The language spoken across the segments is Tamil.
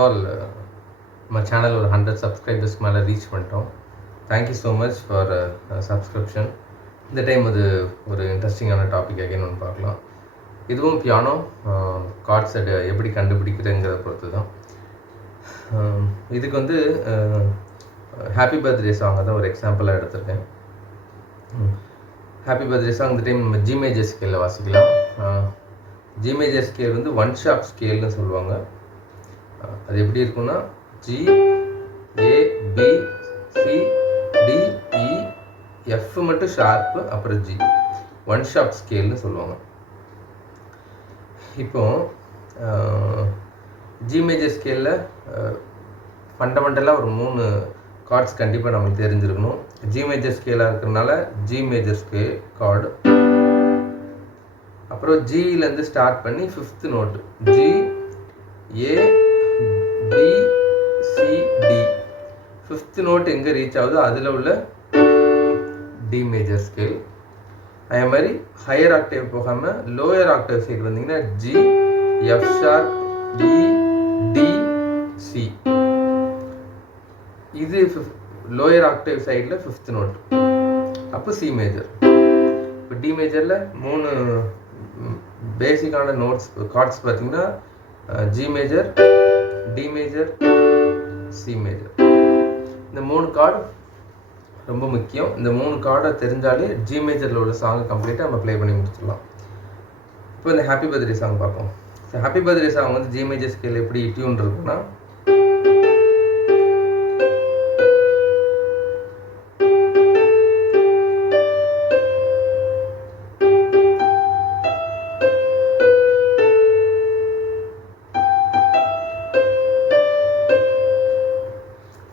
all, my channel ஒரு 100 subscribers மேலே ரீச் பண்ணிட்டோம். Thank you so much for subscription. இந்த டைம் அது ஒரு இன்ட்ரெஸ்டிங்கான டாபிக் அகைன் ஒன்று பார்க்கலாம். இதுவும் பியானோ கார்ட்ஸ் எப்படி கண்டுபிடிக்கிறதுங்கிறத பொறுத்து தான். இதுக்கு வந்து ஹாப்பி பர்த்டே சாங்கை தான் ஒரு எக்ஸாம்பிளாக எடுத்திருக்கேன். ஹாப்பி பர்த்டே சாங் இந்த டைம் நம்ம ஜி மேஜர் ஸ்கேலில் வாசிக்கலாம். ஜி மேஜர் ஸ்கேல் வந்து ஒன் ஷாப் ஸ்கேல்னு சொல்லுவாங்க. அது எப்படி இருக்குன்னா G A B C D E F மட்டும் ஷார்ப்பு, அப்புறம் ஜி ஒன் ஷாப் ஸ்கேல்னு சொல்லுவாங்க. இப்போ ஜி மேஜர் ஸ்கேலில் ஃபண்டமெண்டலாக ஒரு 3 கார்ட்ஸ் கண்டிப்பாக நம்மளுக்கு தெரிஞ்சிருக்கணும். ஜி மேஜர் ஸ்கேலாக இருக்கிறதுனால ஜி மேஜர் ஸ்கேல் கார்டு, அப்புறம் ஜியிலேருந்து ஸ்டார்ட் பண்ணி 5th note G A B C D 5th note எங்கே ரீச் ஆகுதோ அதில் உள்ள டி மேஜர் ஸ்கேல். அதே மாதிரி ஹையர் ஆக்டேவ் போகாமல் லோயர் ஆக்டேவ் சைடு வந்தீங்கன்னா G F sharp D D C. இது லோயர் ஆக்டேவ் சைடில் 5th நோட். அப்போ சி மேஜர். இப்போ டி மேஜரில் 3 பேசிக்கான நோட்ஸ் கார்ட்ஸ் பார்த்தீங்கன்னா G major, D major, C major. இந்த 3 கார்டு ரொம்ப முக்கியம். இந்த 3 கார்டை தெரிஞ்சாலே ஜி மேஜரில் உள்ள சாங்கை கம்ப்ளீட்டாக நம்ம ப்ளே பண்ணி முடிச்சிடலாம். இப்போ இந்த ஹாப்பி பர்த்டே சாங் பார்ப்போம். ஹாப்பி பர்த்டே சாங் வந்து ஜி மேஜர் ஸ்கேல் எப்படி டியூன் இருக்குன்னா,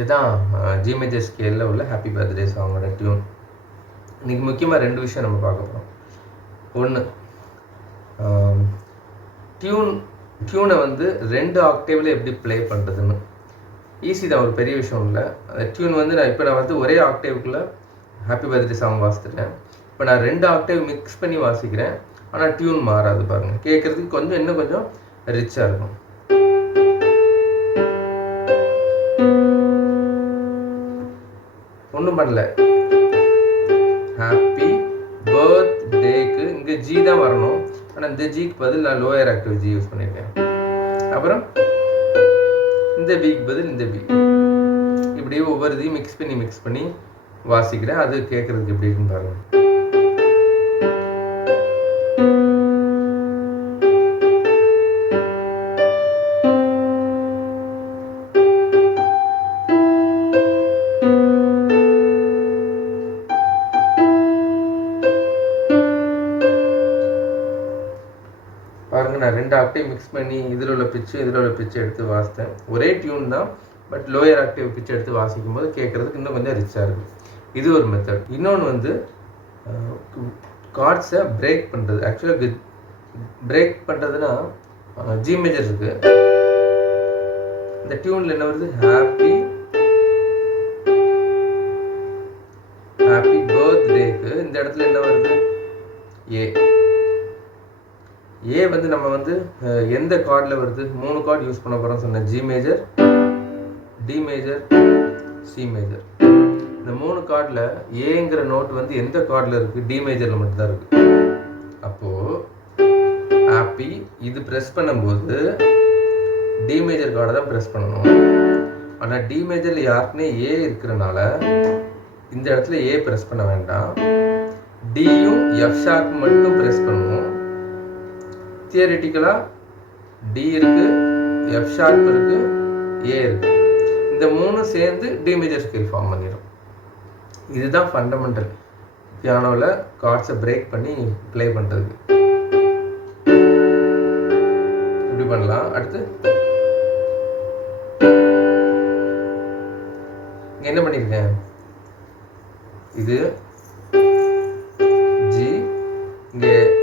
இதுதான் ஜி மேஜர் ஸ்கேலில் உள்ள ஹாப்பி பர்த்டே சாங்கோட டியூன். இன்றைக்கி முக்கியமாக 2 விஷயம் நம்ம பார்க்க போகிறோம். ஒன்று, டியூனை வந்து 2 ஆக்டேவில் எப்படி ப்ளே பண்ணுறதுன்னு. ஈஸி தான், ஒரு பெரிய விஷயம் இல்லை. அந்த டியூன் வந்து நான் வந்து ஒரே ஆக்டேவுக்குள்ளே ஹாப்பி பர்த்டே சாங் வாசித்துட்டேன். இப்போ நான் 2 ஆக்டேவ் மிக்ஸ் பண்ணி வாசிக்கிறேன், ஆனால் டியூன் மாறாது. பாருங்கள், கேட்குறதுக்கு இன்னும் கொஞ்சம் ரிச்சாக இருக்கும். ஒன்றும் பண்ணல, ஹாப்பி பர்த்டேக்கு இங்கே ஜி தான் வரணும், ஆனால் இந்த ஜிக்கு பதில் நான் லோயர் ஆக்டிவ் ஜி யூஸ் பண்ணியிருக்கேன். அப்புறம் இந்த பிக்கு பதில் இந்த பி, இப்படியே ஒவ்வொரு இதையும் மிக்ஸ் பண்ணி வாசிக்கிறேன். அது கேட்குறதுக்கு எப்படி இருக்குன்னு பாருங்க. பாருங்க, நான் 2 ஆக்டேவ் மிக்ஸ் பண்ணி இதில் உள்ள பிச்சு எடுத்து வாசித்தேன். ஒரே டியூன் தான், பட் லோயர் ஆக்டேவ் பிச்சு எடுத்து வாசிக்கும் போது கேட்குறதுக்கு இன்னும் கொஞ்சம் ரிச்சாக இருக்கும். இது ஒரு மெத்தட். இன்னொன்று வந்து கார்ட்ஸை பிரேக் பண்ணுறது. ஆக்சுவலாக பிரேக் பண்ணுறதுன்னா ஜி மேஜர் இருக்கு, இந்த டியூனில் என்ன வருது, ஹாப்பி பர்த்டேக்கு இந்த இடத்துல என்ன வருது, ஏ வந்து நம்ம வந்து எந்த கார்டில் வருது, 3 கார்டு யூஸ் பண்ண போகிறோம் சொன்னேன். G major, D major, C major. இந்த 3 கார்டில் ஏங்கிற நோட் வந்து எந்த கார்டில் இருக்குது, டி மேஜரில் மட்டும்தான் இருக்குது. அப்போது ஹாப்பி இது ப்ரெஸ் பண்ணும்போது டி மேஜர் கார்டை தான் ப்ரெஸ் பண்ணணும். ஆனால் டி மேஜரில் யாருக்குனே ஏ இருக்கிறனால இந்த இடத்துல ஏ ப்ரெஸ் பண்ண வேண்டாம், டியும் எஃப் ஷார்ப் மட்டும் ப்ரெஸ் பண்ணுவோம். தியரிட்டிக்கலாக டி இருக்கு, எஃப் ஷார்ப் இருக்கு, ஏ இருக்கு. இந்த 3 சேர்ந்து டி மேஜர் ஸ்கேல் ஃபார்ம் பண்ணிடும். இதுதான் ஃபண்டமெண்டல் பியானோவில் கார்ட்ஸை பிரேக் பண்ணி ப்ளே பண்ணுறதுக்கு. இப்படி பண்ணலாம். அடுத்து இங்கே என்ன பண்ணியிருக்கேன், இது ஜி.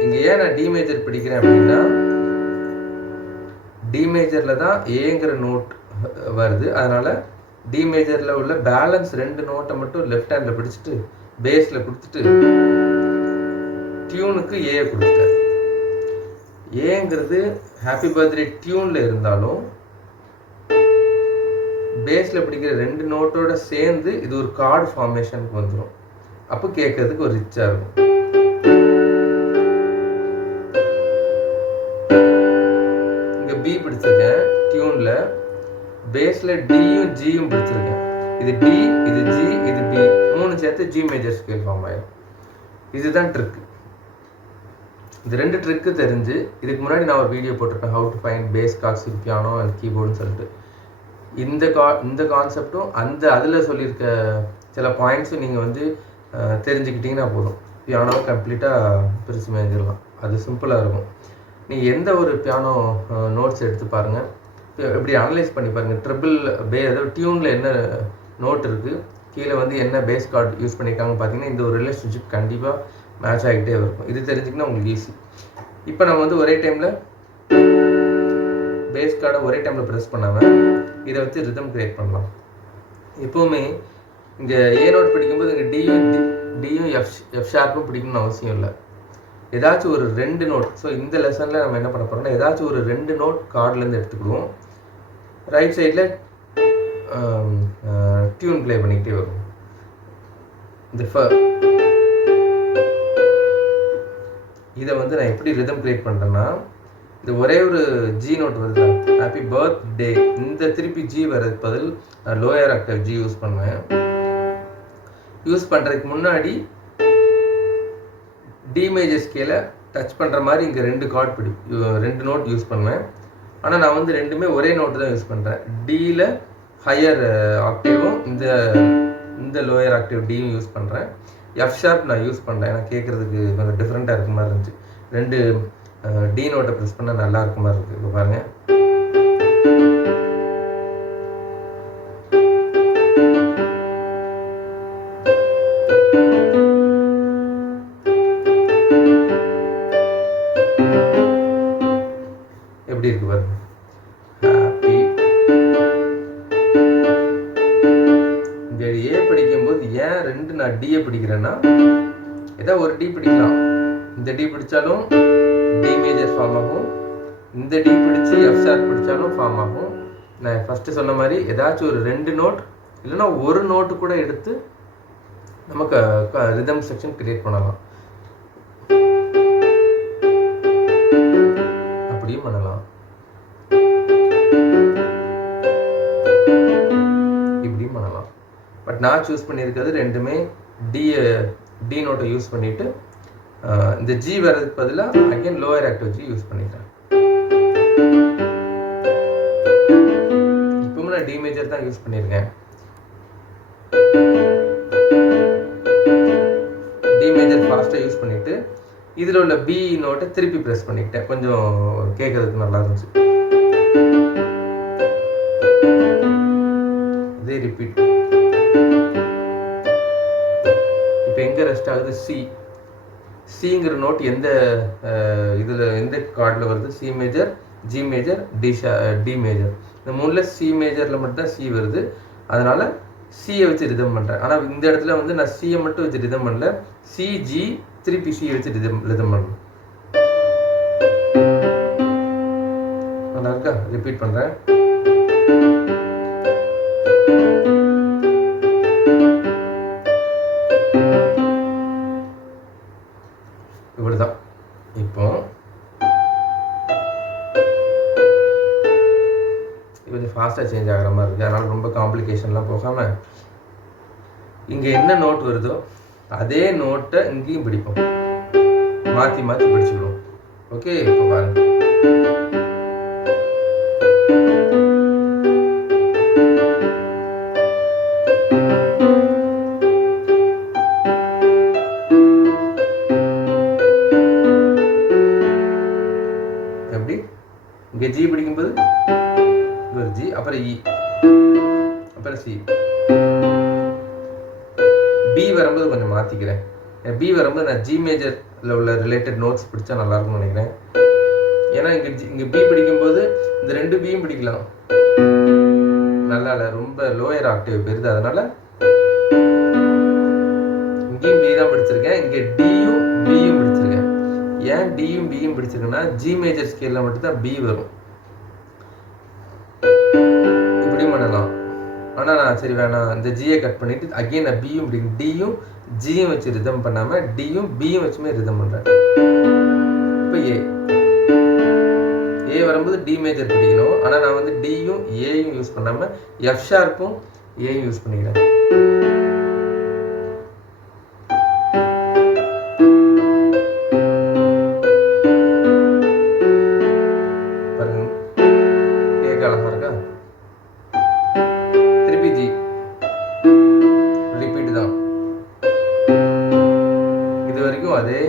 இங்கே ஏன் நான் டி மேஜர் பிடிக்கிறேன் அப்படின்னா, டி மேஜரில் தான் ஏங்கிற நோட் வருது. அதனால் டி மேஜரில் உள்ள பேலன்ஸ் 2 நோட்டை மட்டும் லெஃப்ட் ஹேண்டில் பிடிச்சிட்டு பேஸில் கொடுத்துட்டு டியூனுக்கு ஏ கொடுத்துட்டேன். ஏங்கிறது ஹாப்பி பர்த்டே டியூனில் இருந்தாலும் பேஸில் பிடிக்கிற 2 நோட்டோட சேர்ந்து இது ஒரு கார்டு ஃபார்மேஷனுக்கு வந்துடும். அப்போ கேட்கறதுக்கு ஒரு ரிச்சாக இருக்கும். இங்கே பி பிடிச்சிருக்கேன் டியூனில், பேஸில் டியும் ஜியும் பிடிச்சிருக்கேன். இது டி, இது ஜி, இது பி, 3 சேர்த்து ஜி மேஜர் ஸ்கேல் ஃபார்ம் ஆயிடும். இதுதான் ட்ரிக்கு. இந்த 2 ட்ரிக்கு தெரிஞ்சு இதுக்கு முன்னாடி நான் ஒரு வீடியோ போட்டிருக்கேன், how to find base chords in piano and கீபோர்டுன்னு சொல்லிட்டு. இந்த கான்செப்டும் அதில் சொல்லியிருக்க சில பாயிண்ட்ஸும் நீங்கள் வந்து தெரிஞ்சுக்கிட்டிங்கன்னா போதும், பியானோவை கம்ப்ளீட்டாக பிரித்து மேய்ஞ்சிடலாம். அது சிம்பிளாக இருக்கும். நீங்கள் எந்த ஒரு பியானோ நோட்ஸ் எடுத்து பாருங்கள், இப்படி அனலைஸ் பண்ணி பாருங்கள். ட்ரிபிள் அதாவது டியூனில் என்ன நோட் இருக்குது, கீழே வந்து என்ன பேஸ் கார்டு யூஸ் பண்ணியிருக்காங்க பார்த்தீங்கன்னா இந்த ஒரு ரிலேஷன்ஷிப் கண்டிப்பாக மேட்ச் ஆகிட்டே இருக்கும். இது தெரிஞ்சுக்கினா உங்களுக்கு ஈஸி. இப்போ நம்ம வந்து ஒரே டைமில் பேஸ் கார்டை ஒரே டைமில் ப்ரெஸ் பண்ணாமல் இதை வச்சு ரிதம் கிரியேட் பண்ணலாம். எப்போவுமே இங்கே ஏ நோட் பிடிக்கும்போது இங்கே டியும் எஃப் ஷார்ப்பும் பிடிக்கணும்னு அவசியம் இல்லை. ஏதாச்சும் ஒரு 2 நோட். ஸோ இந்த லெசனில் நம்ம என்ன பண்ண போகிறோம்னா ஏதாச்சும் ஒரு 2 நோட் கார்ட்லேருந்து எடுத்துக்கிடுவோம். ரைட் சைடில் டியூன் ப்ளே பண்ணிக்கிட்டே வரும். இந்த இதை வந்து நான் எப்படி ரிதம் கிரியேட் பண்ணுறேன்னா, இந்த ஒரே ஒரு ஜி நோட் வருது, ஹாப்பி பர்த்டே, இந்த திருப்பி ஜி வர்றதுக்கு பதில் நான் லோயர் ஆக்டேவ் ஜி யூஸ் பண்ணுவேன். யூஸ் பண்ணுறதுக்கு முன்னாடி டி மேஜர் ஸ்கேலை டச் பண்ணுற மாதிரி இங்கே 2 நோட் யூஸ் பண்ணுவேன். ஆனால் நான் வந்து ரெண்டுமே ஒரே நோட்டு தான் யூஸ் பண்ணுறேன். டியில் ஹையர் ஆக்டேவும் இந்த லோயர் ஆக்டேவ் டியும் யூஸ் பண்ணுறேன். எஃப் ஷார்ப் நான் யூஸ் பண்ணுறேன். ஏன்னா கேட்குறதுக்கு கொஞ்சம் டிஃப்ரெண்ட்டாக இருக்க மாதிரி இருந்துச்சு. 2 டி நோட்டை ப்ரெஸ் பண்ணால் நல்லா இருக்க மாதிரி இருக்குது. இப்போ பாருங்கள், எப்படி இருக்கு பாருங்க. ஹாப்பி. இந்த ஏ படிக்கும்போது ஏன் 2 நான் டியை பிடிக்கிறேன்னா, ஏதாவது ஒரு டி பிடிக்கலாம். இந்த டி பிடிச்சாலும் டி மேஜர் ஃபார்ம் ஆகும், இந்த டி பிடிச்சி எஃப் ஷார்ப் பிடிச்சாலும் ஃபார்ம் ஆகும். நான் ஃபஸ்ட்டு சொன்ன மாதிரி ஏதாச்சும் ஒரு 2 நோட் இல்லைன்னா ஒரு நோட்டு கூட எடுத்து நமக்கு ரிதம் செக்ஷன் கிரியேட் பண்ணலாம். அப்படியும் பண்ணலாம், இப்படியும் பண்ணலாம். பட் நான் சூஸ் பண்ணியிருக்கிறது ரெண்டுமே டி நோட்டை யூஸ் பண்ணிவிட்டு இந்த ஜி வர்றதுக்கு பதிலாக again lower active G use பண்ணிக்கிறேன். இப்பவும் நான் டி மேஜர் தான் யூஸ் பண்ணியிருக்கேன். டி மேஜர் ஃபாஸ்ட்டாக யூஸ் பண்ணிவிட்டு இதில் உள்ள பி நோட்டை திருப்பி ப்ரெஸ் பண்ணிக்கிட்டேன். கொஞ்சம் கேட்கறதுக்கு நல்லா இருந்துச்சு. இதே ரிப்பீட். இப்போ எங்கே ரெஸ்ட் ஆகுது? சிங்கிற நோட் எந்த கார்டில் வருது? C major, G major, D major. இந்த 3ல் சி மேஜரில் மட்டும்தான் சி வருது. அதனால் சியை வச்சு ரிதம் பண்ணுறேன். ஆனால் இந்த இடத்துல வந்து நான் சியை மட்டும் வச்சு ரிதம் பண்ணல, சி ஜி திருப்பி சியை வச்சு ரிதம் பண்ணணும். நல்லா இருக்கா? ரிப்பீட் பண்ணுறேன். இப்படிதான். இப்போ கொஞ்சம் ஃபாஸ்ட்டாக சேஞ்ச் ஆகிற மாதிரி இருக்குது. அதனால் ரொம்ப காம்ப்ளிகேஷன்லாம் போகாமல் இங்கே என்ன நோட் வருதோ அதே நோட்டை இங்கேயும் பிடிப்போம், மாற்றி மாற்றி பிடிச்சிடுவோம். ஓகே, இப்போ பாருங்க. எப்படி? இங்கே ஜி பிடிக்கும்போது ஒரு ஜி, அப்புறம் இ, அப்புறம் சி. பி வரும்போது கொஞ்சம் மாற்றிக்கிறேன். பி வரும்போது நான் ஜி மேஜரில் உள்ள ரிலேட்டட் நோட்ஸ் பிடிச்சா நல்லாயிருக்கும்னு நினைக்கிறேன். ஏன்னா இங்கே பி பிடிக்கும்போது இந்த 2 பியும் பிடிக்கலாம், நல்லா இல்லை, ரொம்ப லோயர் ஆக்டேவ் பெருது. அதனால் இங்கேயும் பி தான் பிடிச்சிருக்கேன், இங்கே டியும் பியும் பிடிச்சிருக்கேன். ஏன் டியும் பியும் பிடிச்சிருக்கேன்னா ஜி மேஜர் ஸ்கேலில் மட்டும்தான் பி வரும். இப்படியும் பண்ணலாம். சரி வேணாம் இந்த ஜியை கட் பண்ணிவிட்டு அகெயின் நான் பியும் இப்படி டியும் ஜியும் வச்சு ரிதம் பண்ணாமல் டியும் பியும் வச்சுமே ரிதம் பண்ணுறேன். இப்போ ஏ வரும்போது டி மேஜர் பிடிக்கணும். ஆனால் நான் வந்து டியும் ஏயும் யூஸ் பண்ணாமல் எஃப் ஷார்ப்பும் ஏயும் யூஸ் பண்ணிக்கிறேன். அதே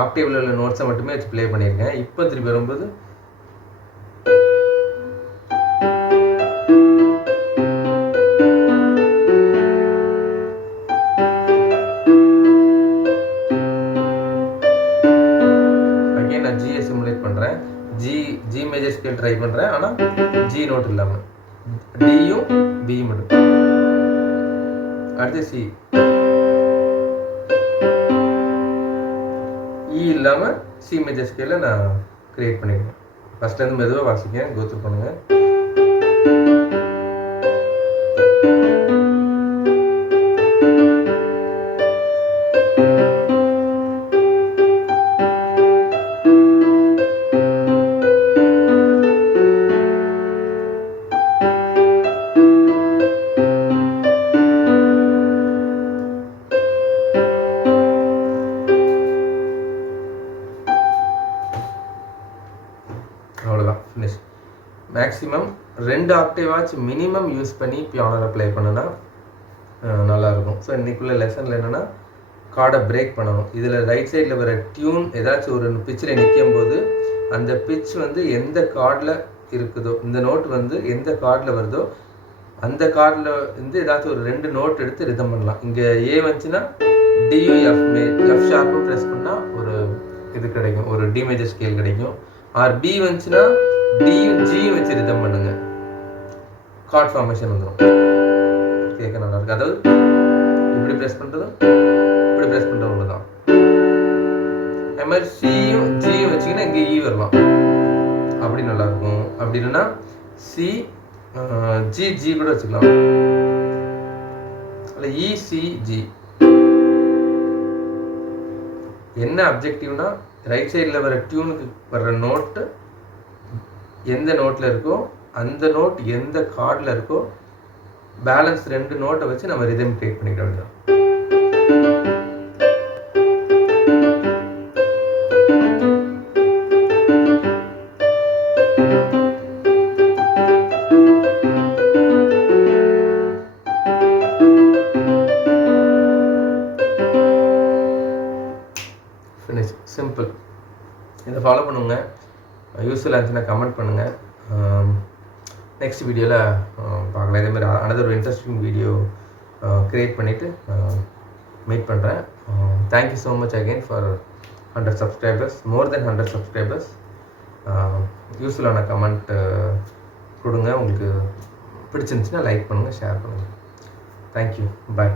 ஆக்டிவ்ல உள்ள நோட்ஸை மட்டுமே வச்சு ப்ளே பண்ணியிருக்கேன். இப்போ திருப்பி வரும்போது அகைன் நான் ஜியை சிமுலேட் பண்ணுறேன். ஜி மேஜர் ஸ்கேல் ட்ரை பண்ணுறேன். ஆனால் ஜி நோட் இல்லாமல் டியும் பியும் மட்டும். அடுத்து சி இல்லாமல் சி மேஜர் ஸ்கேலில் நான் கிரியேட் பண்ணிக்கிறேன். ஃபஸ்ட்லேருந்து மெதுவாக வாசிக்கிறேன், கோத்ரூ பண்ணுங்கள். அவ்வளோதான், ஃபினிஷ். மேக்ஸிமம் 2 ஆக்டேவாச்சு மினிமம் யூஸ் பண்ணி பியானோவில் ப்ளே பண்ணுனா நல்லாயிருக்கும். ஸோ இன்றைக்குள்ள லெசனில் என்னென்னா கார்டை பிரேக் பண்ணணும். இதில் ரைட் சைடில் வர டியூன் ஏதாச்சும் ஒரு பிச்சில் நிற்கும் போது அந்த பிச் வந்து எந்த கார்டில் இருக்குதோ, இந்த நோட் வந்து எந்த கார்டில் வருதோ அந்த கார்டில் வந்து ஏதாச்சும் ஒரு 2 நோட் எடுத்து ரிதம் பண்ணலாம். இங்கே ஏ வந்துச்சுன்னா டியும் எஃப் ஷார்ப்பும் ப்ரெஸ் பண்ணால் ஒரு இது கிடைக்கும், ஒரு டி மேஜர் ஸ்கேல் கிடைக்கும். ஆர் பி வந்துச்சுன்னா டியும் ஜியும் வச்சு ரிதம் பண்ணுங்க, கார்ட் ஃபார்மேஷன் வந்துடும். கேட்க நல்லா இருக்கு. அதாவது இப்படி ப்ரெஸ் பண்ணுறதும் இப்படி ப்ரெஸ் பண்ணுறவங்க தான். அது மாதிரி சியும் ஜியும் வச்சிங்கன்னா இங்கே இ வரலாம், அப்படி நல்லாயிருக்கும். அப்படி இல்லைன்னா சி ஜி கூட வச்சுக்கலாம். அதில் இ சி ஜி என்ன அப்ஜெக்டிவ்னா ரைட் சைடில் வர டியூனுக்கு வர்ற நோட்டு எந்த நோட்டில் இருக்கோ அந்த நோட் எந்த கார்டில் இருக்கோ பேலன்ஸ் 2 நோட்டை வச்சு நம்ம ரிதம் கிரியேட் பண்ணிக்க வேண்டியது. Finish, simple. இதை ஃபாலோ பண்ணுங்க. யூஸ்ஃபுல்லாக இருந்துச்சுன்னா கமெண்ட் பண்ணுங்கள். நெக்ஸ்ட் வீடியோவில் பார்க்கலாம். இதேமாதிரி அனதர் ஒரு இன்ட்ரெஸ்டிங் வீடியோ க்ரியேட் பண்ணிவிட்டு மீட் பண்ணுறேன். Thank you so much again for 100 subscribers, more then 100 subscribers. யூஸ்ஃபுல்லான கமெண்ட் கொடுங்க. உங்களுக்கு பிடிச்சிருந்துச்சுன்னா லைக் பண்ணுங்கள், ஷேர் பண்ணுங்கள். தேங்க்யூ, பாய்.